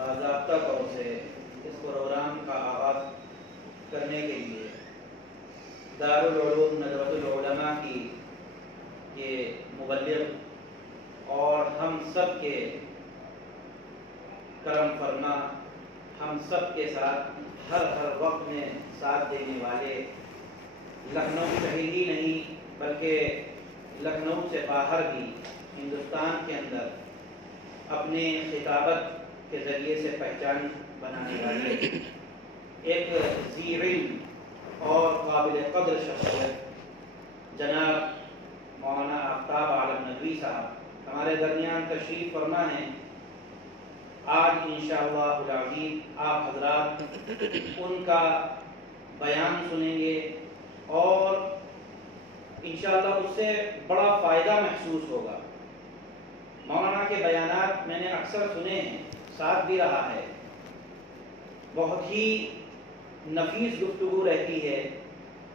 باضابطہ طور سے اس پروگرام کا آغاز کرنے کے لیے دارالعلوم ندوۃ العلماء کی یہ مبلغ اور ہم سب کے کرم فرما، ہم سب کے ساتھ ہر وقت میں ساتھ دینے والے، لکھنؤ شہر ہی نہیں بلکہ لکھنؤ سے باہر بھی ہندوستان کے اندر اپنے خطابت کے ذریعے سے پہچان بنانے والے ایک ذی علم اور قابل قدر شخصیت جناب مولانا آفتاب عالم ندوی صاحب ہمارے درمیان تشریف فرما ہیں۔ آج انشاءاللہ العزیز آپ حضرات ان کا بیان سنیں گے اور انشاءاللہ اس سے بڑا فائدہ محسوس ہوگا۔ مولانا کے بیانات میں نے اکثر سنے ہیں، ساتھ بھی رہا ہے، بہت ہی نفیس گفتگو رہتی ہے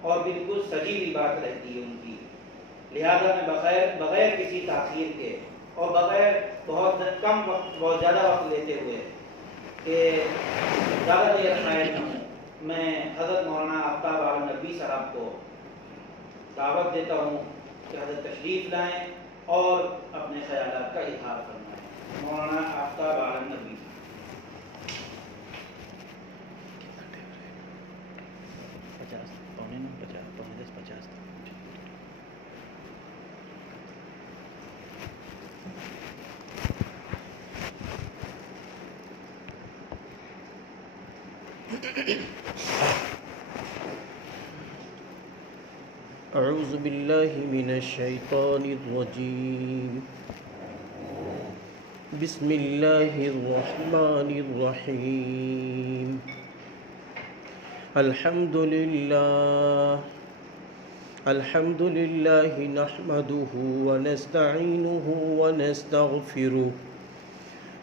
اور بالکل سجی ہوئی بات رہتی ہے ان کی، لہذا میں بغیر کسی تاخیر کے اور بغیر بہت کم وقت بہت زیادہ وقت لیتے ہوئے کہ زیادہ دیر قائل نہ ہوں، میں حضرت مولانا آفتاب عالم ندوی صاحب کو دعوت دیتا ہوں کہ حضرت تشریف لائیں اور اپنے خیالات کا اظہار فرمائیں۔ مولانا آفتاب عالم ندوی صاحب۔ اعوذ باللہ من الشیطان الرجیم، بسم اللہ الرحمن الرحیم، الحمد للہ نحمده ونستعینه ونستغفره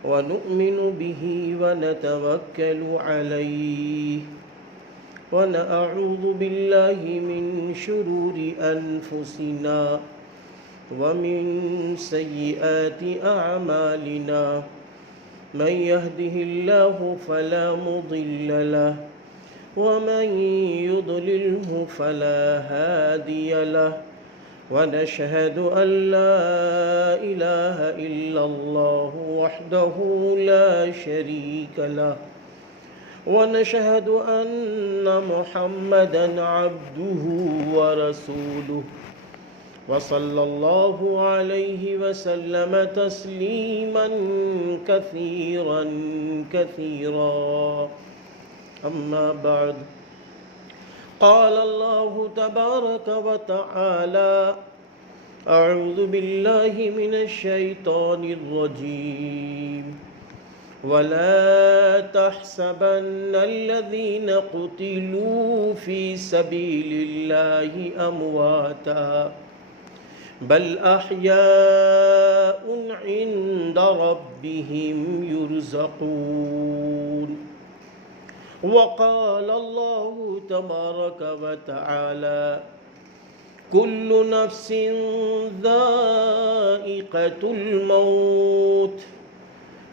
ونؤمن به ونتوکل علیہ ونعوذ باللہ من شرور انفسنا ومن سیئات اعمالنا، من يهده الله فلا مضل له ومن يضلله فلا هادي له، ونشهد أن لا إله إلا الله وحده لا شريك له، ونشهد أن محمدًا عبده ورسوله، وصلى الله عليه وسلم تسليمًا كثيرًا كثيرًا، أما بعد، قال الله تبارك وتعالى: أعوذ بالله من الشيطان الرجيم، ولا تحسبن الذين قتلوا في سبيل الله أمواتا بل أحياء عند ربهم يرزقون، وقال الله تبارك وتعالى: كل نفس ذائقة الموت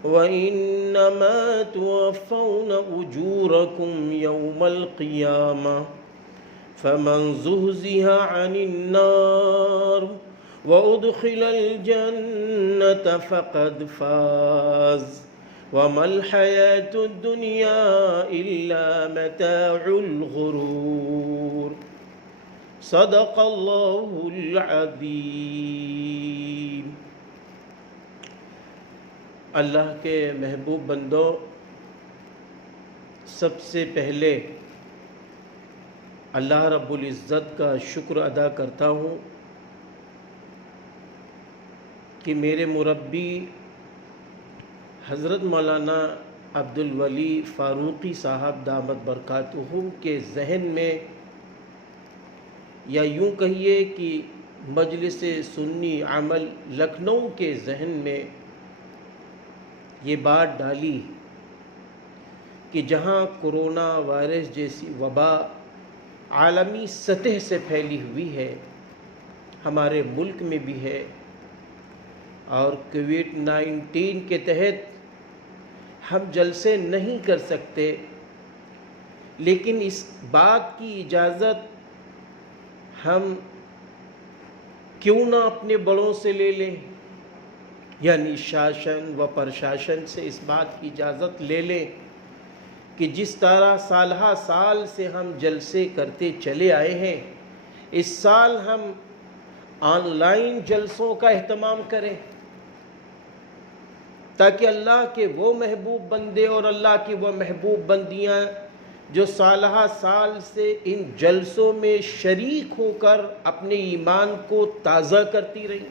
وإنما توفون أجوركم يوم القيامة، فمن زهزها عن النار وأدخل الجنة فقد فاز، وما الحياة الدنيا إلا متاع الغرور، صدق اللہ العظیم۔ اللہ کے محبوب بندوں، سب سے پہلے اللہ رب العزت کا شکر ادا کرتا ہوں کہ میرے مربی حضرت مولانا عبدالولی فاروقی صاحب دامت برکاتہم کے ذہن میں، یا یوں کہیے کہ مجلس سنی عمل لکھنؤ کے ذہن میں یہ بات ڈالی کہ جہاں کرونا وائرس جیسی وبا عالمی سطح سے پھیلی ہوئی ہے، ہمارے ملک میں بھی ہے، اور کووڈ 19 کے تحت ہم جلسے نہیں کر سکتے، لیکن اس بات کی اجازت ہم کیوں نہ اپنے بڑوں سے لے لیں، یعنی شاشن و پرشاشن سے اس بات کی اجازت لے لیں کہ جس طرح سالہ سال سے ہم جلسے کرتے چلے آئے ہیں، اس سال ہم آن لائن جلسوں کا اہتمام کریں، تاکہ اللہ کے وہ محبوب بندے اور اللہ کی وہ محبوب بندیاں جو سالہ سال سے ان جلسوں میں شریک ہو کر اپنے ایمان کو تازہ کرتی رہیں،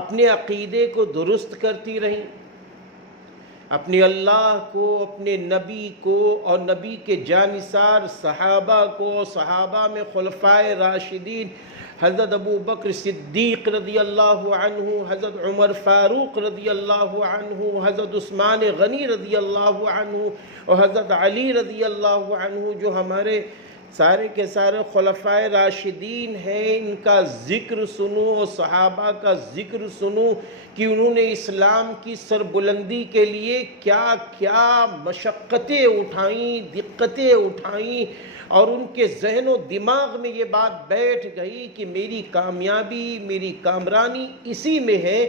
اپنے عقیدے کو درست کرتی رہیں، اپنے اللہ کو، اپنے نبی کو اور نبی کے جانثار صحابہ کو، صحابہ میں خلفائے راشدین حضرت ابو بکر صدیق رضی اللہ عنہ، حضرت عمر فاروق رضی اللہ عنہ، حضرت عثمان غنی رضی اللہ عنہ اور حضرت علی رضی اللہ عنہ، جو ہمارے سارے کے سارے خلفائے راشدین ہیں، ان کا ذکر سنو اور صحابہ کا ذکر سنو کہ انہوں نے اسلام کی سربلندی کے لیے کیا کیا مشقتیں اٹھائیں، دقتیں اٹھائیں، اور ان کے ذہن و دماغ میں یہ بات بیٹھ گئی کہ میری کامیابی، میری کامرانی اسی میں ہے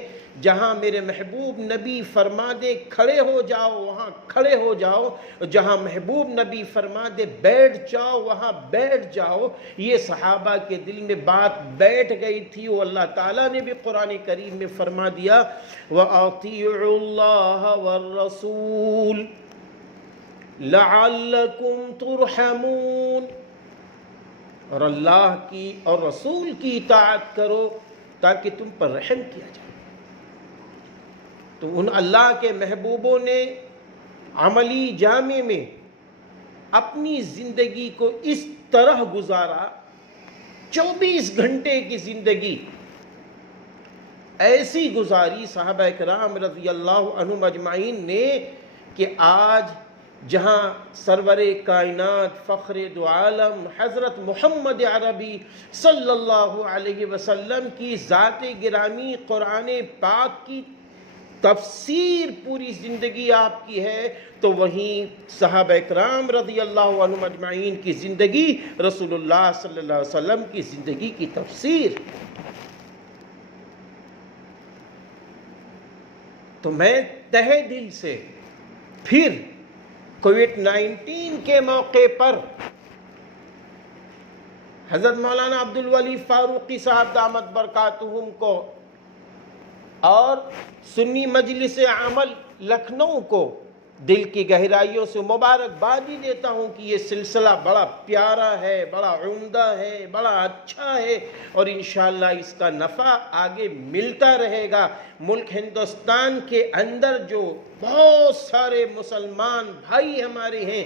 جہاں میرے محبوب نبی فرما دے کھڑے ہو جاؤ وہاں کھڑے ہو جاؤ، جہاں محبوب نبی فرما دے بیٹھ جاؤ وہاں بیٹھ جاؤ۔ یہ صحابہ کے دل میں بات بیٹھ گئی تھی، اور اللہ تعالیٰ نے بھی قرآن کریم میں فرما دیا وَأَطِيعُوا اللَّهَ وَالرَّسُولَ لَعَلَّكُمْ تُرْحَمُونَ، اور اللہ کی اور رسول کی اطاعت کرو تاکہ تم پر رحم کیا جائے۔ تو ان اللہ کے محبوبوں نے عملی جامع میں اپنی زندگی کو اس طرح گزارا، 24 گھنٹے کی زندگی ایسی گزاری صحابہ کرام رضی اللہ عنہم اجمعین نے کہ آج جہاں سرور کائنات فخر دو عالم حضرت محمد عربی صلی اللہ علیہ وسلم کی ذات گرامی قرآن پاک کی تفسیر پوری زندگی آپ کی ہے، تو وہیں صحابہ اکرام رضی اللہ عنہم اجمعین کی زندگی رسول اللہ صلی اللہ علیہ وسلم کی زندگی کی تفسیر۔ تو میں تہہ دل سے پھر کووڈ-19 کے موقع پر حضرت مولانا عبدالولی فاروقی صاحب دامت برکاتہم کو اور سنی مجلس عمل لکھنؤ کو دل کی گہرائیوں سے مبارکبادی دیتا ہوں کہ یہ سلسلہ بڑا پیارا ہے، بڑا عمدہ ہے، بڑا اچھا ہے، اور انشاءاللہ اس کا نفع آگے ملتا رہے گا۔ ملک ہندوستان کے اندر جو بہت سارے مسلمان بھائی ہمارے ہیں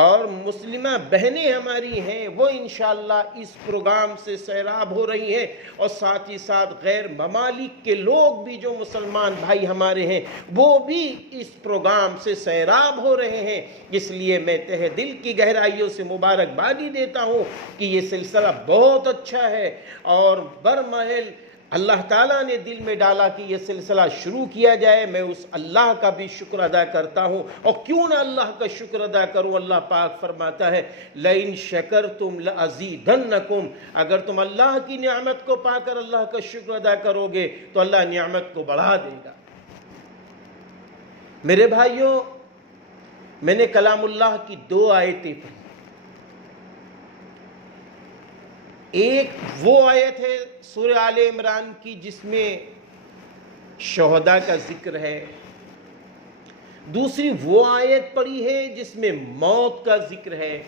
اور مسلمہ بہنیں ہماری ہیں، وہ انشاءاللہ اس پروگرام سے سیراب ہو رہی ہیں، اور ساتھ ہی ساتھ غیر ممالک کے لوگ بھی جو مسلمان بھائی ہمارے ہیں وہ بھی اس پروگرام سے سیراب ہو رہے ہیں۔ اس لیے میں تہہ دل کی گہرائیوں سے مبارکبادی دیتا ہوں کہ یہ سلسلہ بہت اچھا ہے، اور برمحل اللہ تعالیٰ نے دل میں ڈالا کہ یہ سلسلہ شروع کیا جائے۔ میں اس اللہ کا بھی شکر ادا کرتا ہوں، اور کیوں نہ اللہ کا شکر ادا کروں۔ اللہ پاک فرماتا ہے لَإِن شَكَرْتُمْ لَأَزِيدَنَّكُمْ، اگر تم اللہ کی نعمت کو پا کر اللہ کا شکر ادا کرو گے تو اللہ نعمت کو بڑھا دے گا۔ میرے بھائیوں، میں نے کلام اللہ کی 2 آیتیں پڑھی۔ ایک وہ آیت ہے سورہ آل عمران کی جس میں شہداء کا ذکر ہے، دوسری وہ آیت پڑھی ہے جس میں موت کا ذکر ہے۔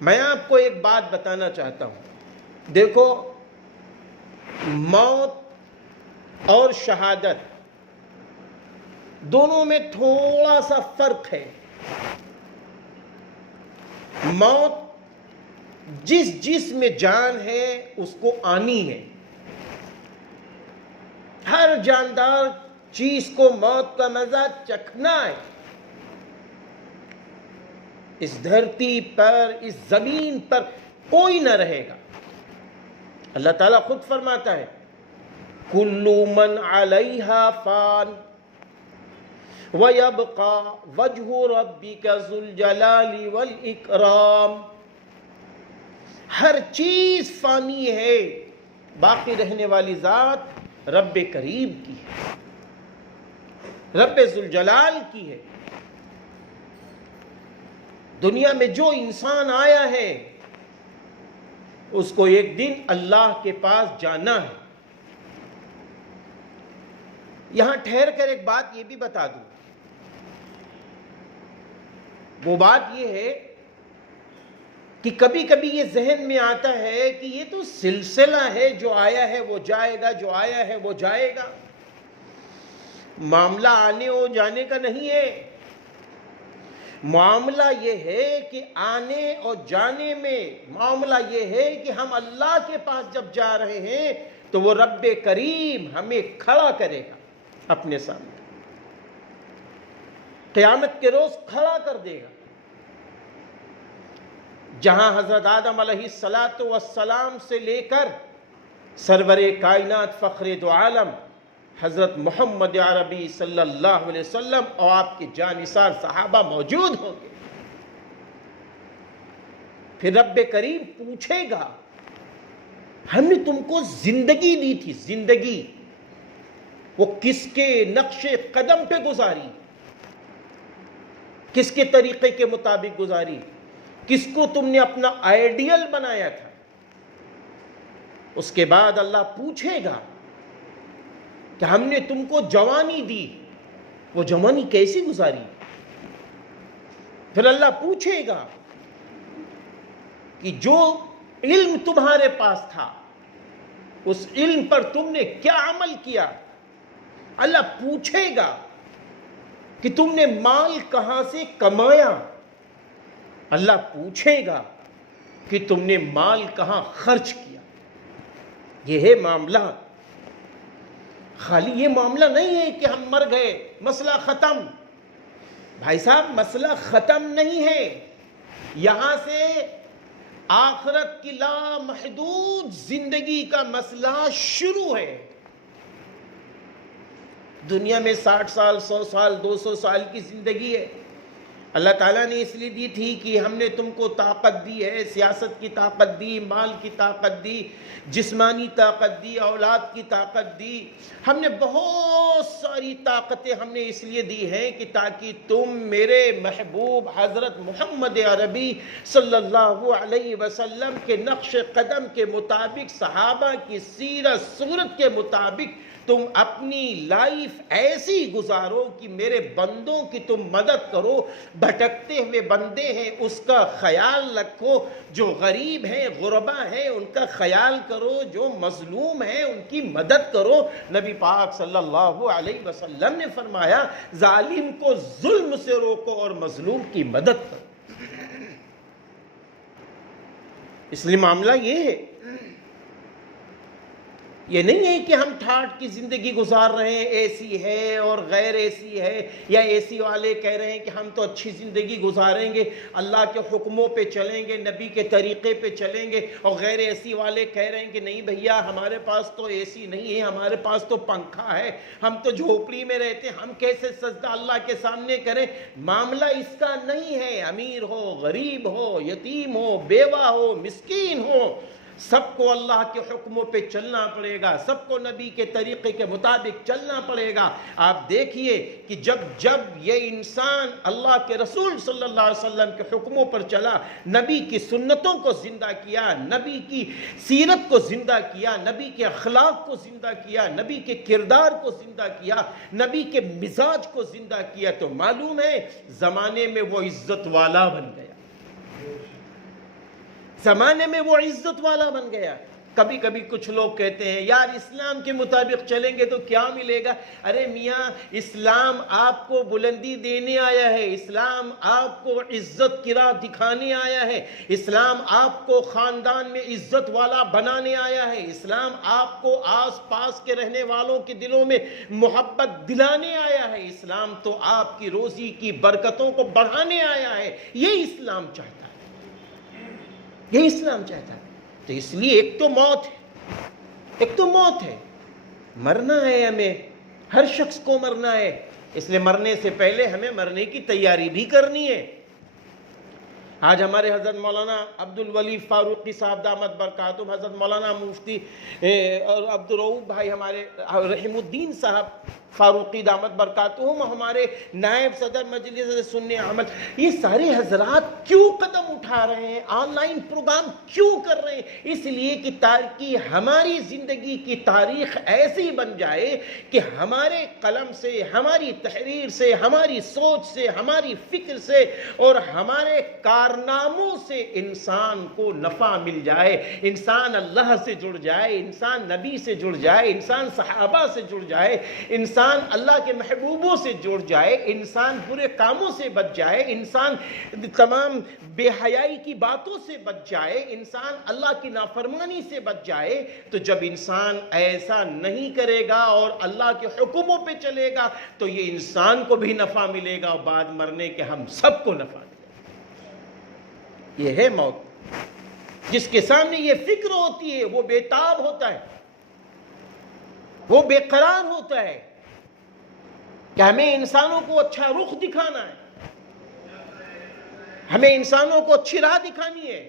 میں آپ کو ایک بات بتانا چاہتا ہوں، دیکھو، موت اور شہادت دونوں میں تھوڑا سا فرق ہے۔ موت جس میں جان ہے اس کو آنی ہے، ہر جاندار چیز کو موت کا مزہ چکھنا ہے۔ اس دھرتی پر، اس زمین پر کوئی نہ رہے گا۔ اللہ تعالیٰ خود فرماتا ہے کُلُّ مَنْ عَلَيْهَا فان، وَيَبْقَى وَجْهُ رَبِّكَ ذُو الْجَلَالِ وَالْإِكْرَامِ. ہر چیز فانی ہے، باقی رہنے والی ذات رب کریم کی ہے، رب ذوالجلال کی ہے. دنیا میں جو انسان آیا ہے اس کو ایک دن اللہ کے پاس جانا ہے. یہاں ٹھہر کر ایک بات یہ بھی بتا دوں. وہ بات یہ ہے کہ کبھی کبھی یہ ذہن میں آتا ہے کہ یہ تو سلسلہ ہے، جو آیا ہے وہ جائے گا، جو آیا ہے وہ جائے گا. معاملہ آنے اور جانے کا نہیں ہے. معاملہ یہ ہے کہ آنے اور جانے میں معاملہ یہ ہے کہ ہم اللہ کے پاس جب جا رہے ہیں تو وہ رب کریم ہمیں کھڑا کرے گا اپنے سامنے، قیامت کے روز کھڑا کر دے گا. جہاں حضرت آدم علیہ السلام سے لے کر سرور کائنات فخر دو عالم حضرت محمد عربی صلی اللہ علیہ وسلم اور آپ کے جانثار صحابہ موجود ہوں گے. پھر رب کریم پوچھے گا ہم نے تم کو زندگی دی تھی، زندگی وہ کس کے نقش قدم پہ گزاری، کس کے طریقے کے مطابق گزاری، کس کو تم نے اپنا آئیڈیل بنایا تھا. اس کے بعد اللہ پوچھے گا کہ ہم نے تم کو جوانی دی، وہ جوانی کیسی گزاری. پھر اللہ پوچھے گا کہ جو علم تمہارے پاس تھا اس علم پر تم نے کیا عمل کیا. اللہ پوچھے گا کہ تم نے مال کہاں سے کمایا. اللہ پوچھے گا کہ تم نے مال کہاں خرچ کیا. یہ ہے معاملہ. خالی یہ معاملہ نہیں ہے کہ ہم مر گئے مسئلہ ختم. بھائی صاحب مسئلہ ختم نہیں ہے. یہاں سے آخرت کی لامحدود زندگی کا مسئلہ شروع ہے. دنیا میں 60 سال 100 سال 200 سال کی زندگی ہے. اللہ تعالیٰ نے اس لیے دی تھی کہ ہم نے تم کو طاقت دی ہے، سیاست کی طاقت دی، مال کی طاقت دی، جسمانی طاقت دی، اولاد کی طاقت دی. ہم نے بہت ساری طاقتیں ہم نے اس لیے دی ہیں کہ تاکہ تم میرے محبوب حضرت محمد عربی صلی اللہ علیہ وسلم کے نقش قدم کے مطابق، صحابہ کی سیرت صورت کے مطابق تم اپنی لائف ایسی گزارو کہ میرے بندوں کی تم مدد کرو. بھٹکتے ہوئے بندے ہیں اس کا خیال رکھو، جو غریب ہیں غربا ہیں ان کا خیال کرو، جو مظلوم ہیں ان کی مدد کرو. نبی پاک صلی اللہ علیہ وسلم نے فرمایا ظالم کو ظلم سے روکو اور مظلوم کی مدد کرو. اس لیے معاملہ یہ ہے، یہ نہیں ہے کہ ہم ٹھاٹ کی زندگی گزار رہے ہیں، اے سی ہے اور غیر اے سی ہے، یا اے سی والے کہہ رہے ہیں کہ ہم تو اچھی زندگی گزاریں گے، اللہ کے حکموں پہ چلیں گے، نبی کے طریقے پہ چلیں گے، اور غیر اے سی والے کہہ رہے ہیں کہ نہیں بھیا ہمارے پاس تو اے سی نہیں ہے، ہمارے پاس تو پنکھا ہے، ہم تو جھوپڑی میں رہتے ہیں، ہم کیسے سجدہ اللہ کے سامنے کریں. معاملہ اس کا نہیں ہے. امیر ہو غریب ہو، یتیم ہو بیوہ ہو مسکین ہو، سب کو اللہ کے حکموں پہ چلنا پڑے گا، سب کو نبی کے طریقے کے مطابق چلنا پڑے گا. آپ دیکھیے کہ جب یہ انسان اللہ کے رسول صلی اللہ علیہ وسلم کے حکموں پر چلا، نبی کی سنتوں کو زندہ کیا، نبی کی سیرت کو زندہ کیا، نبی کے اخلاق کو زندہ کیا، نبی کے کردار کو زندہ کیا، نبی کے مزاج کو زندہ کیا، تو معلوم ہے زمانے میں وہ عزت والا بن گیا. زمانے میں وہ عزت والا بن گیا. کبھی کبھی کچھ لوگ کہتے ہیں یار اسلام کے مطابق چلیں گے تو کیا ملے گا. ارے میاں اسلام آپ کو بلندی دینے آیا ہے، اسلام آپ کو عزت کی راہ دکھانے آیا ہے، اسلام آپ کو خاندان میں عزت والا بنانے آیا ہے، اسلام آپ کو آس پاس کے رہنے والوں کے دلوں میں محبت دلانے آیا ہے، اسلام تو آپ کی روزی کی برکتوں کو بڑھانے آیا ہے. یہ اسلام چاہتا ہے، یہ اسلام چاہتا ہے. تو اس لیے ایک تو موت ہے، مرنا ہے ہمیں، ہر شخص کو مرنا ہے. اس لیے مرنے سے پہلے ہمیں مرنے کی تیاری بھی کرنی ہے۔ آج ہمارے حضرت مولانا عبدالولی فاروقی صاحب دامت برکاتہم، حضرت مولانا مفتی اور عبدالرؤوف بھائی ہمارے رحم الدین صاحب فاروقی دامت برکاتہم، ہمارے نائب صدر مجلس سنی عمل، یہ سارے حضرات کیوں قدم اٹھا رہے ہیں، آن لائن پروگرام کیوں کر رہے ہیں؟ اس لیے کہ ہماری زندگی کی تاریخ ایسی بن جائے کہ ہمارے قلم سے، ہماری تحریر سے، ہماری سوچ سے، ہماری فکر سے اور ہمارے کارناموں سے انسان کو نفع مل جائے، انسان اللہ سے جڑ جائے، انسان نبی سے جڑ جائے، انسان صحابہ سے جڑ جائے، انسان اللہ کے محبوبوں سے جڑ جائے، انسان برے کاموں سے بچ جائے، انسان تمام بے حیائی کی باتوں سے بچ جائے، انسان اللہ کی نافرمانی سے بچ جائے۔ تو جب انسان ایسا نہیں کرے گا اور اللہ کے حکموں پہ چلے گا تو یہ انسان کو بھی نفع ملے گا اور بعد مرنے کے ہم سب کو نفع ملے گا۔ یہ ہے موت۔ جس کے سامنے یہ فکر ہوتی ہے وہ بے تاب ہوتا ہے، وہ بے قرار ہوتا ہے کہ ہمیں انسانوں کو اچھا رخ دکھانا ہے، ہمیں انسانوں کو اچھی راہ دکھانی ہے۔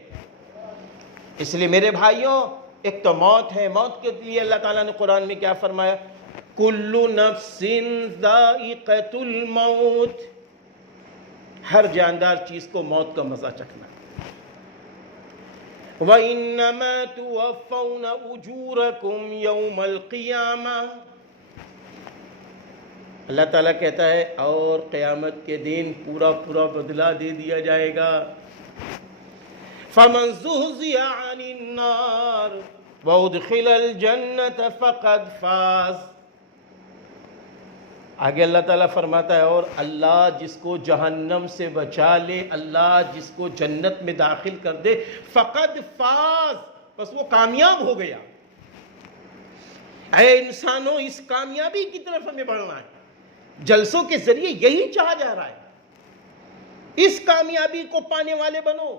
اس لیے میرے بھائیوں، ایک تو موت ہے، موت کے لیے اللہ تعالیٰ نے قرآن میں کیا فرمایا؟ کُلُّ نَفْسٍ ذَائِقَةُ الْمَوْتِ، ہر جاندار چیز کو موت کا مزہ چکھنا۔ وَإِنَّمَا تُوَفَّوْنَ أُجُورَكُمْ يَوْمَ الْقِيَامَةِ، اللہ تعالیٰ کہتا ہے اور قیامت کے دن پورا بدلہ دے دیا جائے گا۔ فَمَنْ زُحْزِحَ عَنِ النَّارِ وَأُدْخِلَ الْجَنَّةَ فَقَدْ فَازَ۔ آگے اللہ تعالیٰ فرماتا ہے اور اللہ جس کو جہنم سے بچا لے، اللہ جس کو جنت میں داخل کر دے، فقد فاز، بس وہ کامیاب ہو گیا۔ اے انسانوں، اس کامیابی کی طرف ہمیں بڑھنا ہے۔ جلسوں کے ذریعے یہی چاہا جا رہا ہے، اس کامیابی کو پانے والے بنو،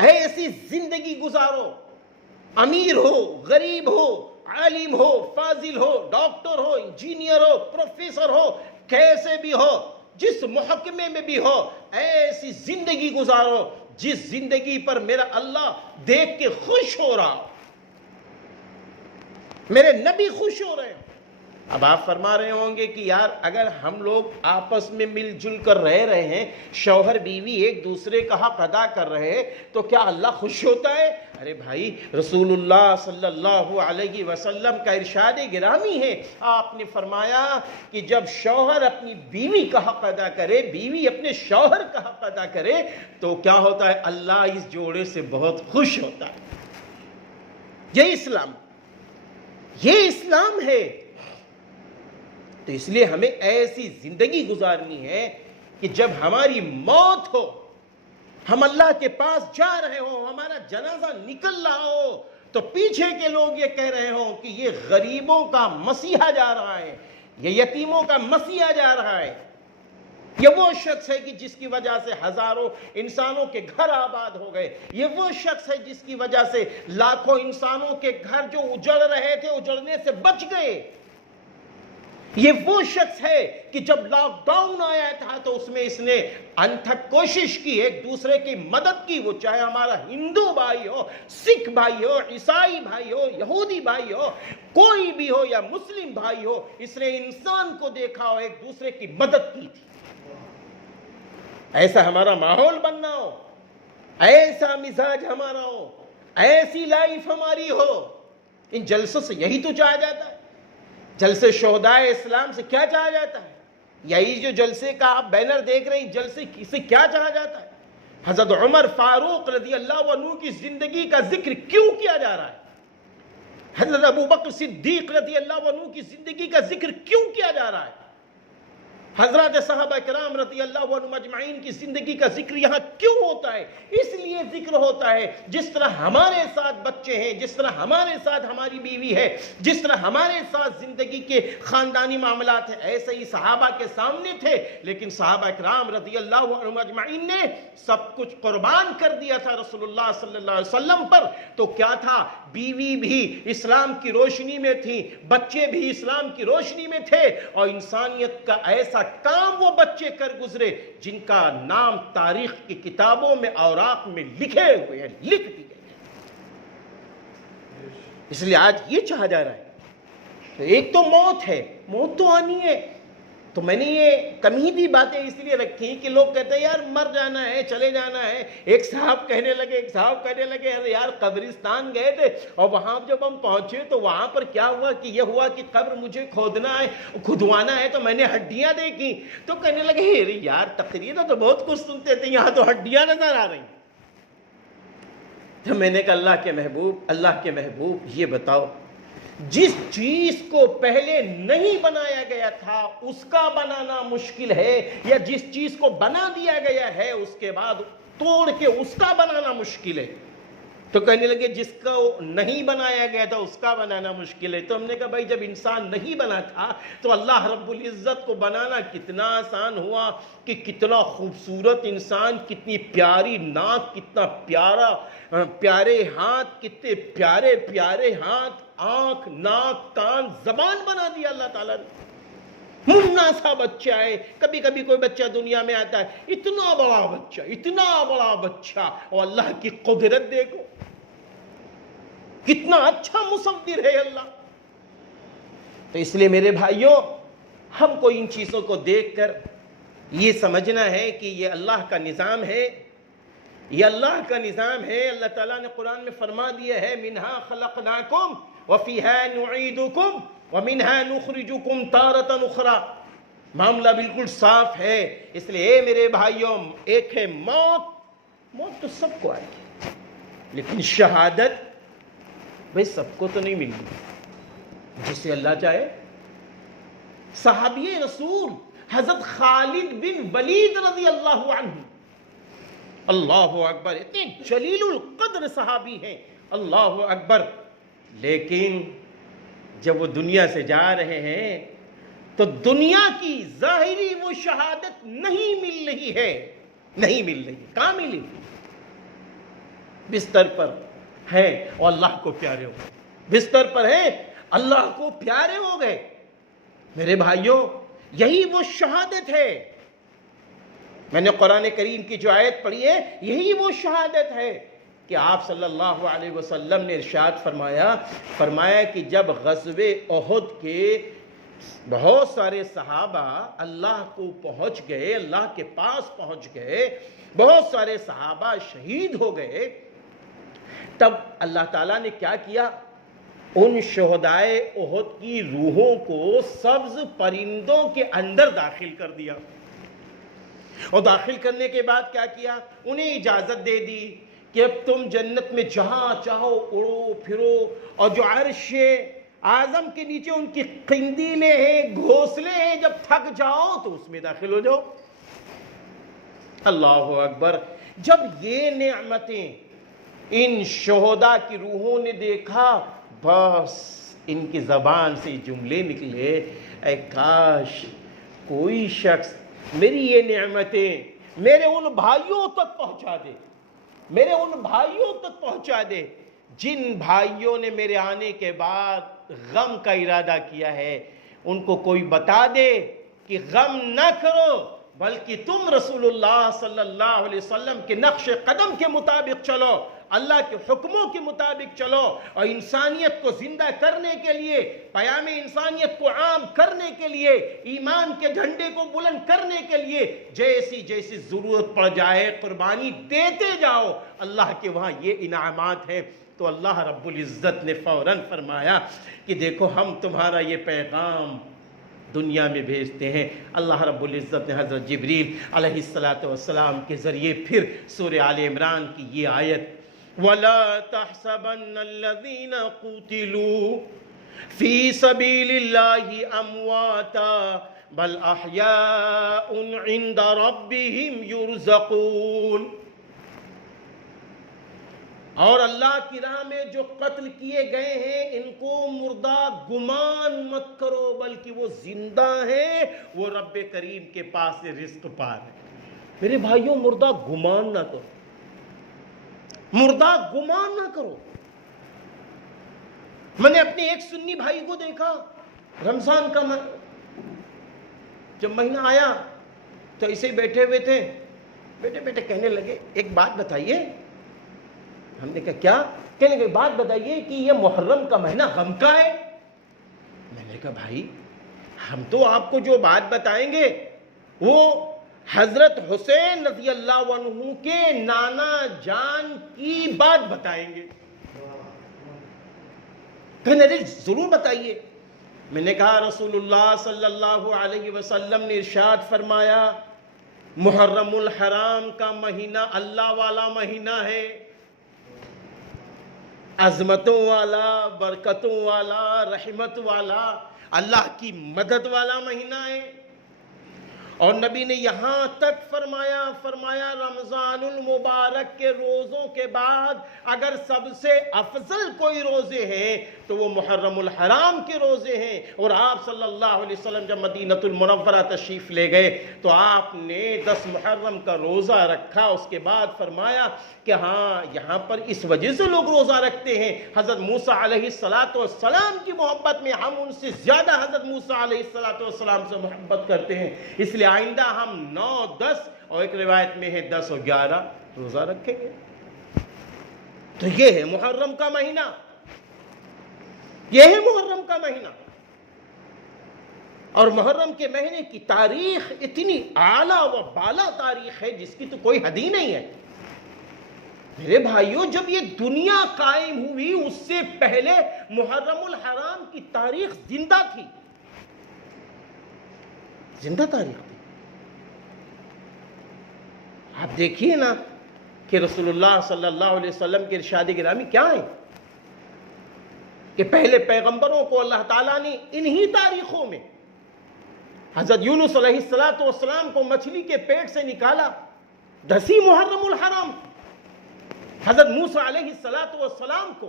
ایسی زندگی گزارو، امیر ہو، غریب ہو، عالم ہو، فاضل ہو، ڈاکٹر ہو، انجینئر ہو، پروفیسر ہو، کیسے بھی ہو، جس محکمے میں بھی ہو، ایسی زندگی گزارو جس زندگی پر میرا اللہ دیکھ کے خوش ہو رہا ہو، میرے نبی خوش ہو رہے ہیں۔ اب آپ فرما رہے ہوں گے کہ یار اگر ہم لوگ آپس میں مل جل کر رہ رہے ہیں، شوہر بیوی ایک دوسرے کا حق ادا کر رہے ہیں، تو کیا اللہ خوش ہوتا ہے؟ ارے بھائی، رسول اللہ صلی اللہ علیہ وسلم کا ارشاد گرامی ہے، آپ نے فرمایا کہ جب شوہر اپنی بیوی کا حق ادا کرے، بیوی اپنے شوہر کا حق ادا کرے، تو کیا ہوتا ہے؟ اللہ اس جوڑے سے بہت خوش ہوتا ہے۔ یہ اسلام ہے۔ تو اس لیے ہمیں ایسی زندگی گزارنی ہے کہ جب ہماری موت ہو، ہم اللہ کے پاس جا رہے ہوں، ہمارا جنازہ نکل رہا ہو، تو پیچھے کے لوگ یہ کہہ رہے ہوں کہ یہ غریبوں کا مسیحا جا رہا ہے، یہ یتیموں کا مسیحا جا رہا ہے، یہ وہ شخص ہے کہ جس کی وجہ سے ہزاروں انسانوں کے گھر آباد ہو گئے، یہ وہ شخص ہے جس کی وجہ سے لاکھوں انسانوں کے گھر جو اجڑ رہے تھے اجڑنے سے بچ گئے، یہ وہ شخص ہے کہ جب لاک ڈاؤن آیا تھا تو اس میں اس نے انتھک کوشش کی، ایک دوسرے کی مدد کی، وہ چاہے ہمارا ہندو بھائی ہو، سکھ بھائی ہو، عیسائی بھائی ہو، یہودی بھائی ہو، کوئی بھی ہو یا مسلم بھائی ہو، اس نے انسان کو دیکھا ہو، ایک دوسرے کی مدد کی تھی۔ ایسا ہمارا ماحول بننا ہو، ایسا مزاج ہمارا ہو، ایسی لائف ہماری ہو۔ ان جلسوں سے یہی تو چاہا جاتا ہے۔ جلسے شہدائے اسلام سے کیا چاہا جاتا ہے؟ یہی جو جلسے کا آپ بینر دیکھ رہے ہیں، جلسے سے کیا چاہا جاتا ہے؟ حضرت عمر فاروق رضی اللہ عنہ کی زندگی کا ذکر کیوں کیا جا رہا ہے؟ حضرت ابو بکر صدیق رضی اللہ عنہ کی زندگی کا ذکر کیوں کیا جا رہا ہے؟ حضرات صحابہ کرام رضی اللہ عنہم اجمعین کی زندگی کا ذکر یہاں کیوں ہوتا ہے؟ اس لیے ذکر ہوتا ہے جس طرح ہمارے ساتھ بچے ہیں، جس طرح ہمارے ساتھ ہماری بیوی ہے، جس طرح ہمارے ساتھ زندگی کے خاندانی معاملات ہیں، ایسے ہی صحابہ کے سامنے تھے، لیکن صحابہ کرام رضی اللہ عنہم اجمعین نے سب کچھ قربان کر دیا تھا رسول اللہ صلی اللہ علیہ وسلم پر۔ تو کیا تھا؟ بیوی بھی اسلام کی روشنی میں تھی، بچے بھی اسلام کی روشنی میں تھے، اور انسانیت کا ایسا کام وہ بچے کر گزرے جن کا نام تاریخ کی کتابوں میں اوراق میں لکھے ہوئے ہیں، لکھ دی گئے ہیں۔ اس لیے آج یہ چاہا جا رہا ہے، تو ایک تو موت ہے، موت تو آنی ہے۔ تو میں نے یہ کمیدی باتیں اس لیے رکھی کہ لوگ کہتے ہیں یار مر جانا ہے، چلے جانا ہے۔ ایک صاحب کہنے لگے یار قبرستان گئے تھے اور وہاں جب ہم پہنچے تو وہاں پر کیا ہوا کہ یہ ہوا کہ قبر مجھے کھدوانا ہے تو میں نے ہڈیاں دیکھی، تو کہنے لگے یار تقریر تو بہت کچھ سنتے تھے، یہاں تو ہڈیاں نظر آ رہی ہیں۔ تو میں نے کہا اللہ کے محبوب یہ بتاؤ، جس چیز کو پہلے نہیں بنایا گیا تھا اس کا بنانا مشکل ہے، یا جس چیز کو بنا دیا گیا ہے اس کے بعد توڑ کے اس کا بنانا مشکل ہے؟ تو کہنے لگے جس کو نہیں بنایا گیا تھا اس کا بنانا مشکل ہے۔ تو ہم نے کہا بھائی جب انسان نہیں بنا تھا تو اللہ رب العزت کو بنانا کتنا آسان ہوا، کہ کتنا خوبصورت انسان، کتنی پیاری ناک، کتنا پیارے ہاتھ، کتنے پیارے پیارے ہاتھ، آنکھ، ناک، کان، زبان بنا دیا اللہ تعالیٰ نے۔ منا سا بچہ ہے، کبھی کبھی کوئی بچہ دنیا میں آتا ہے اتنا بڑا بچہ، اور اللہ کی قدرت دیکھو کتنا اچھا مصور ہے اللہ۔ تو اس لیے میرے بھائیوں، ہم کو ان چیزوں کو دیکھ کر یہ سمجھنا ہے کہ یہ اللہ کا نظام ہے، یہ اللہ کا نظام ہے۔ اللہ تعالیٰ نے قرآن میں فرما دیا ہے منہا خلقناکم وفیہا نعیدکم ومنہا نخرجکم تارۃ اخری۔ معاملہ بالکل صاف ہے۔ اس لیے اے میرے بھائیوں، ایک ہے موت تو سب کو آئے گی، لیکن شہادت بھئی سب کو تو نہیں ملتی، جسے اللہ چاہے۔ صحابی رسول حضرت خالد بن ولید رضی اللہ عنہ، اللہ اکبر، اتنے جلیل القدر صحابی ہیں، اللہ اکبر، لیکن جب وہ دنیا سے جا رہے ہیں تو دنیا کی ظاہری وہ شہادت نہیں مل رہی ہے، نہیں مل رہی۔ کہاں ملی؟ بستر پر ہیں اور اللہ کو پیارے ہو گئے، بستر پر ہیں اللہ کو پیارے ہو گئے۔ میرے بھائیوں، یہی وہ شہادت ہے۔ میں نے قرآن کریم کی جو آیت پڑھی ہے، یہی وہ شہادت ہے کہ آپ صلی اللہ علیہ وسلم نے ارشاد فرمایا کہ جب غزوہ احد کے بہت سارے صحابہ اللہ کو پہنچ گئے، اللہ کے پاس پہنچ گئے، بہت سارے صحابہ شہید ہو گئے، تب اللہ تعالیٰ نے کیا کیا؟ ان شہدائے احد کی روحوں کو سبز پرندوں کے اندر داخل کر دیا، اور داخل کرنے کے بعد کیا کیا؟ انہیں اجازت دے دی کہ اب تم جنت میں جہاں چاہو اڑو پھرو، اور جو عرش اعظم کے نیچے ان کی قندیلیں ہیں، گھونسلے ہیں، جب تھک جاؤ تو اس میں داخل ہو جاؤ۔ اللہ اکبر۔ جب یہ نعمتیں ان شہداء کی روحوں نے دیکھا، بس ان کی زبان سے جملے نکلے، اے کاش کوئی شخص میری یہ نعمتیں میرے ان بھائیوں تک پہنچا دے، میرے ان بھائیوں تک پہنچا دے جن بھائیوں نے میرے آنے کے بعد غم کا ارادہ کیا ہے۔ ان کو کوئی بتا دے کہ غم نہ کرو، بلکہ تم رسول اللہ صلی اللہ علیہ وسلم کے نقش قدم کے مطابق چلو، اللہ کے حکموں کے مطابق چلو، اور انسانیت کو زندہ کرنے کے لیے، پیام انسانیت کو عام کرنے کے لیے، ایمان کے جھنڈے کو بلند کرنے کے لیے جیسی جیسی ضرورت پڑ جائے قربانی دیتے جاؤ۔ اللہ کے وہاں یہ انعامات ہیں۔ تو اللہ رب العزت نے فوراً فرمایا کہ دیکھو ہم تمہارا یہ پیغام دنیا میں بھیجتے ہیں۔ اللہ رب العزت نے حضرت جبریل علیہ السلام کے ذریعے پھر سورہ آل عمران کی یہ آیت وَلَا تَحْسَبَنَّ الَّذِينَ قُتِلُوا فِي سَبِيلِ اللَّهِ أَمْوَاتًا بل احیاء عند ربهم یرزقون. اور اللہ کی راہ میں جو قتل کیے گئے ہیں ان کو مردہ گمان مت کرو، بلکہ وہ زندہ ہیں، وہ رب کریم کے پاس سے رزق پا رہے ہیں. میرے بھائیوں، مردہ گمان نہ کرو، مردہ گمان نہ کرو. میں نے اپنے ایک سنی بھائی کو دیکھا، رمضان کا جب مہینہ آیا تو اسے بیٹھے ہوئے تھے، بیٹھے بیٹھے کہنے لگے ایک بات بتائیے. ہم نے کہا کیا؟ کہنے لگے بات بتائیے کہ یہ محرم کا مہینہ غم کا ہے. میں نے کہا بھائی ہم تو آپ کو جو بات بتائیں گے وہ حضرت حسین رضی اللہ عنہ کے نانا جان کی بات بتائیں گے. کہنے لگے ضرور بتائیے. میں نے کہا رسول اللہ صلی اللہ علیہ وسلم نے ارشاد فرمایا محرم الحرام کا مہینہ اللہ والا مہینہ ہے، عظمتوں والا، برکتوں والا، رحمت والا، اللہ کی مدد والا مہینہ ہے. اور نبی نے یہاں تک فرمایا رمضان المبارک کے روزوں کے بعد اگر سب سے افضل کوئی روزے ہیں تو وہ محرم الحرام کے روزے ہیں. اور آپ صلی اللہ علیہ وسلم جب مدینہ المنورہ تشریف لے گئے تو آپ نے 10 محرم کا روزہ رکھا. اس کے بعد فرمایا کہ ہاں یہاں پر اس وجہ سے لوگ روزہ رکھتے ہیں، حضرت موسیٰ علیہ السلام کی محبت میں ہم ان سے زیادہ حضرت موسیٰ علیہ السلام سے محبت کرتے ہیں، اس لیے آئندہ ہم 9، 10 اور ایک روایت میں ہے 10 اور 11 روزہ رکھیں گے. تو یہ ہے محرم کا مہینہ، یہ ہے محرم کا مہینہ. اور محرم کے مہینے کی تاریخ اتنی اعلیٰ و بالا تاریخ ہے جس کی تو کوئی حد ہی نہیں ہے. میرے بھائیوں جب یہ دنیا قائم ہوئی اس سے پہلے محرم الحرام کی تاریخ زندہ تھی، زندہ تاریخ تھی. آپ دیکھیے نا کہ رسول اللہ صلی اللہ علیہ وسلم کے ارشاد گرامی کیا ہے کہ پہلے پیغمبروں کو اللہ تعالیٰ نے انہی تاریخوں میں، حضرت یونس علیہ السلام کو مچھلی کے پیٹ سے نکالا 10 محرم الحرام، حضرت موسیٰ علیہ السلام کو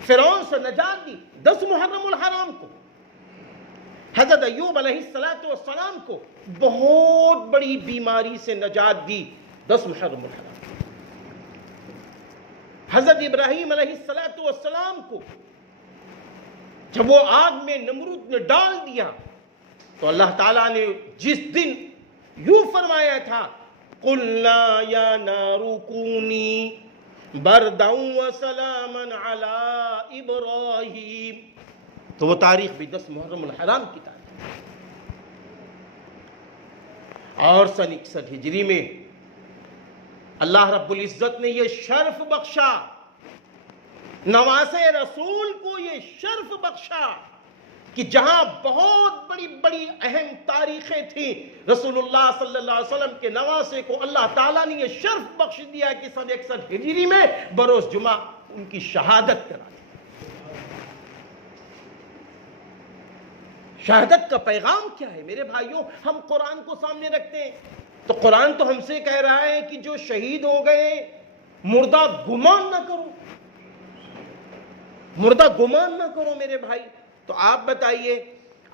فرعون سے نجات دی 10 محرم الحرام کو، حضرت ایوب علیہ السلام کو بہت بڑی بیماری سے نجات دی 10 محرم الحرام، حضرت ابراہیم علیہ السلام کو جب وہ آگ میں نمرود نے ڈال دیا تو اللہ تعالیٰ نے جس دن یوں فرمایا تھا قُلْنَا يَا نَارُ كُونِي بَرْدًا وَسَلَامًا عَلَىٰ إِبْرَاهِيمَ، تو وہ تاریخ بھی 10 محرم الحرام کی تاریخ. اور سن 61 ہجری میں اللہ رب العزت نے یہ شرف بخشا، نواسے رسول کو یہ شرف بخشا کہ جہاں بہت بڑی بڑی اہم تاریخیں تھیں، رسول اللہ صلی اللہ علیہ وسلم کے نواسے کو اللہ تعالیٰ نے یہ شرف بخش دیا کہ سن 61 ہجری میں بروز جمعہ ان کی شہادت کرا دی. شہادت کا پیغام کیا ہے میرے بھائیوں؟ ہم قرآن کو سامنے رکھتے ہیں تو قرآن تو ہم سے کہہ رہا ہے کہ جو شہید ہو گئے مردہ گمان نہ کرو، مردہ گمان نہ کرو میرے بھائی. تو آپ بتائیے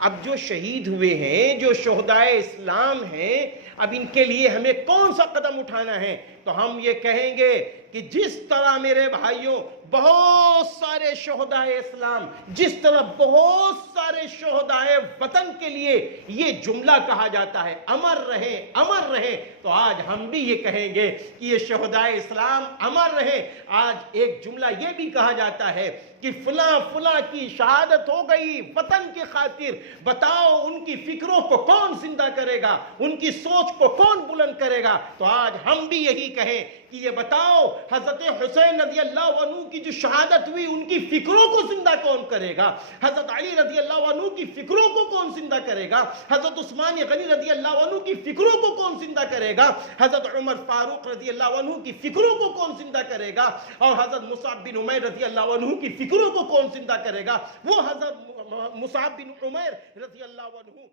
اب جو شہید ہوئے ہیں، جو شہدائے اسلام ہیں، اب ان کے لیے ہمیں کون سا قدم اٹھانا ہے؟ تو ہم یہ کہیں گے کہ جس طرح میرے بھائیوں بہت سارے شہدائے اسلام، جس طرح بہت سارے شہدائے وطن کے لیے یہ جملہ کہا جاتا ہے امر رہے امر رہے، تو آج ہم بھی یہ کہیں گے کہ یہ شہدائے اسلام امر رہے. آج ایک جملہ یہ بھی کہا جاتا ہے کہ فلاں فلاں کی شہادت ہو گئی وطن کی خاطر، بتاؤ ان کی فکروں کو کون زندہ کرے گا، ان کی سوچ کو کون بلند کرے گا؟ تو آج ہم بھی یہی کہیں کہ یہ بتاؤ حضرت حسین رضی اللہ عنہ کی جو شہادت ہوئی ان کی فکروں کو زندہ کون کرے گا؟ حضرت علی رضی اللہ عنہ کی فکروں کو کون زندہ کرے گا؟ حضرت عثمان غنی رضی اللہ عنہ کی فکروں کو کون زندہ کرے گا؟ حضرت عمر فاروق رضی اللہ عنہ کی فکروں کو کون زندہ کرے گا؟ اور حضرت مصعب بن عمیر رضی اللہ عنہ کی فکروں کو کون زندہ کرے گا؟ وہ حضرت مصعب بن عمیر رضی اللہ عنہ